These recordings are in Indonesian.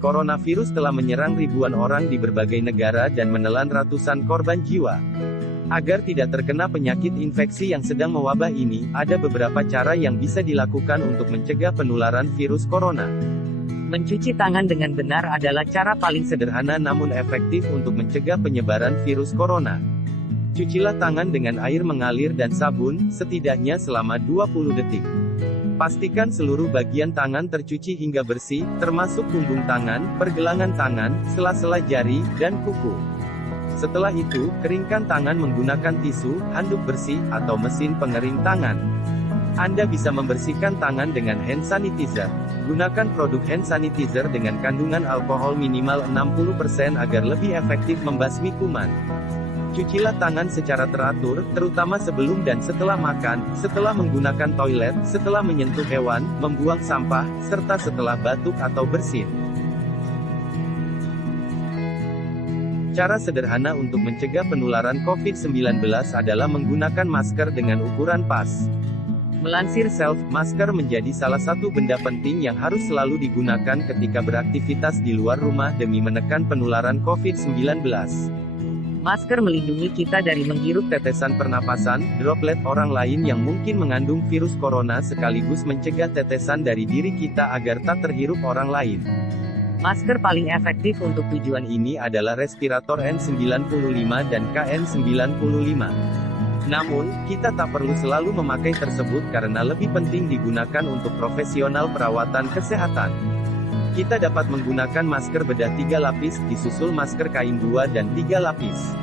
Coronavirus telah menyerang ribuan orang di berbagai negara dan menelan ratusan korban jiwa. Agar tidak terkena penyakit infeksi yang sedang mewabah ini, ada beberapa cara yang bisa dilakukan untuk mencegah penularan virus corona. Mencuci tangan dengan benar adalah cara paling Sederhana namun efektif untuk mencegah penyebaran virus corona. Cucilah tangan dengan air mengalir dan sabun, setidaknya selama 20 detik. Pastikan seluruh bagian tangan tercuci hingga bersih, termasuk punggung tangan, pergelangan tangan, sela-sela jari, dan kuku. Setelah itu, keringkan tangan menggunakan tisu, handuk bersih, atau mesin pengering tangan. Anda bisa membersihkan tangan dengan hand sanitizer. Gunakan produk hand sanitizer dengan kandungan alkohol minimal 60% agar lebih efektif membasmi kuman. Cucilah tangan secara teratur, terutama sebelum dan setelah makan, setelah menggunakan toilet, setelah menyentuh hewan, membuang sampah, serta setelah batuk atau bersin. Cara sederhana untuk mencegah penularan COVID-19 adalah menggunakan masker dengan ukuran pas. Melansir Self, masker menjadi salah satu benda penting yang harus selalu digunakan ketika beraktivitas di luar rumah demi menekan penularan COVID-19. Masker melindungi kita dari menghirup Tetesan pernapasan, droplet orang lain yang mungkin mengandung virus corona sekaligus mencegah tetesan dari diri kita agar tak terhirup orang lain. Masker paling efektif untuk tujuan Ini adalah respirator N95 dan KN95. Namun, kita tak perlu selalu memakai tersebut karena lebih penting digunakan untuk profesional perawatan kesehatan. Kita dapat menggunakan masker bedah 3 lapis, disusul masker kain 2 dan 3 lapis.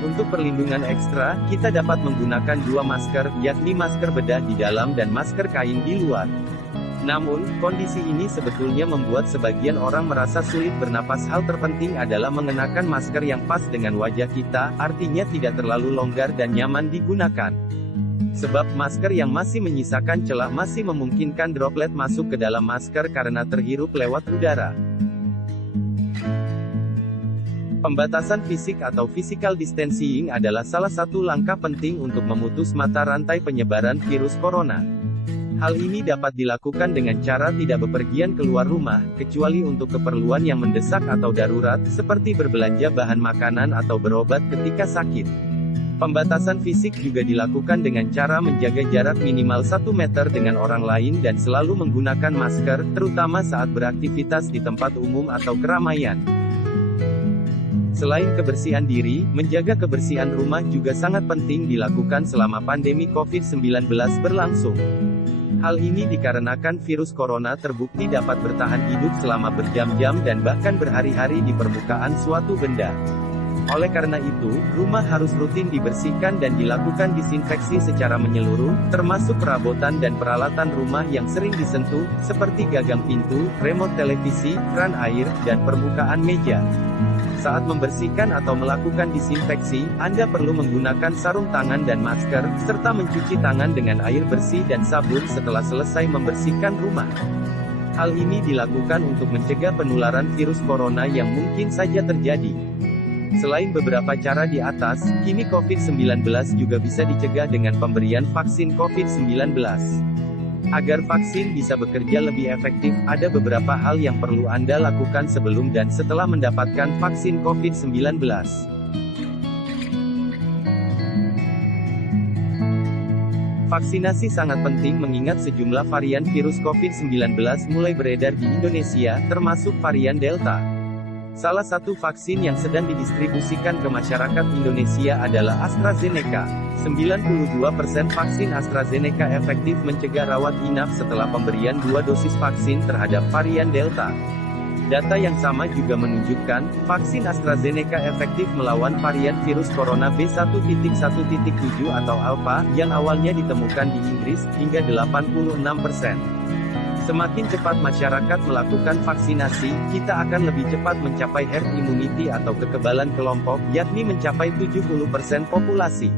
Untuk perlindungan ekstra, kita dapat menggunakan 2 masker, yakni masker bedah di dalam dan masker kain di luar. Namun, kondisi ini sebetulnya membuat sebagian orang merasa sulit bernapas. Hal terpenting adalah mengenakan masker yang pas dengan wajah kita, artinya tidak terlalu longgar dan nyaman digunakan. Sebab masker yang masih menyisakan celah masih memungkinkan droplet masuk ke dalam masker karena terhirup lewat udara. Pembatasan fisik atau physical distancing adalah salah satu langkah penting untuk memutus mata rantai penyebaran virus corona. Hal ini dapat dilakukan dengan cara tidak bepergian keluar rumah, kecuali untuk keperluan yang mendesak atau darurat, seperti berbelanja bahan makanan atau berobat ketika sakit. Pembatasan fisik juga dilakukan dengan cara menjaga jarak minimal 1 meter dengan orang lain dan selalu menggunakan masker, terutama saat beraktivitas di tempat umum atau keramaian. Selain kebersihan diri, menjaga kebersihan rumah juga sangat penting dilakukan selama pandemi COVID-19 berlangsung. Hal ini dikarenakan virus corona terbukti dapat bertahan hidup selama berjam-jam dan bahkan berhari-hari di permukaan suatu benda. Oleh karena itu, rumah harus rutin dibersihkan dan dilakukan disinfeksi secara menyeluruh, termasuk perabotan dan peralatan rumah yang sering disentuh, seperti gagang pintu, remote televisi, kran air, dan permukaan meja. Saat membersihkan atau melakukan disinfeksi, Anda perlu menggunakan sarung tangan dan masker, serta mencuci tangan dengan air bersih dan sabun setelah selesai membersihkan rumah. Hal ini dilakukan untuk mencegah penularan virus corona yang mungkin saja terjadi. Selain beberapa cara di atas, kini COVID-19 juga bisa dicegah dengan pemberian vaksin COVID-19. Agar vaksin bisa bekerja lebih efektif, ada beberapa hal yang perlu Anda lakukan sebelum dan setelah mendapatkan vaksin COVID-19. Vaksinasi sangat penting mengingat sejumlah varian virus COVID-19 mulai beredar di Indonesia, termasuk varian Delta. Salah satu vaksin yang sedang didistribusikan ke masyarakat Indonesia adalah AstraZeneca. 92% vaksin AstraZeneca efektif mencegah rawat inap setelah pemberian 2 dosis vaksin terhadap varian Delta. Data yang sama juga menunjukkan, vaksin AstraZeneca efektif melawan varian virus corona B1.1.7 atau Alpha, yang awalnya ditemukan di Inggris, hingga 86%. Semakin cepat masyarakat melakukan vaksinasi, kita akan lebih cepat mencapai herd immunity atau kekebalan kelompok, yakni mencapai 70% populasi.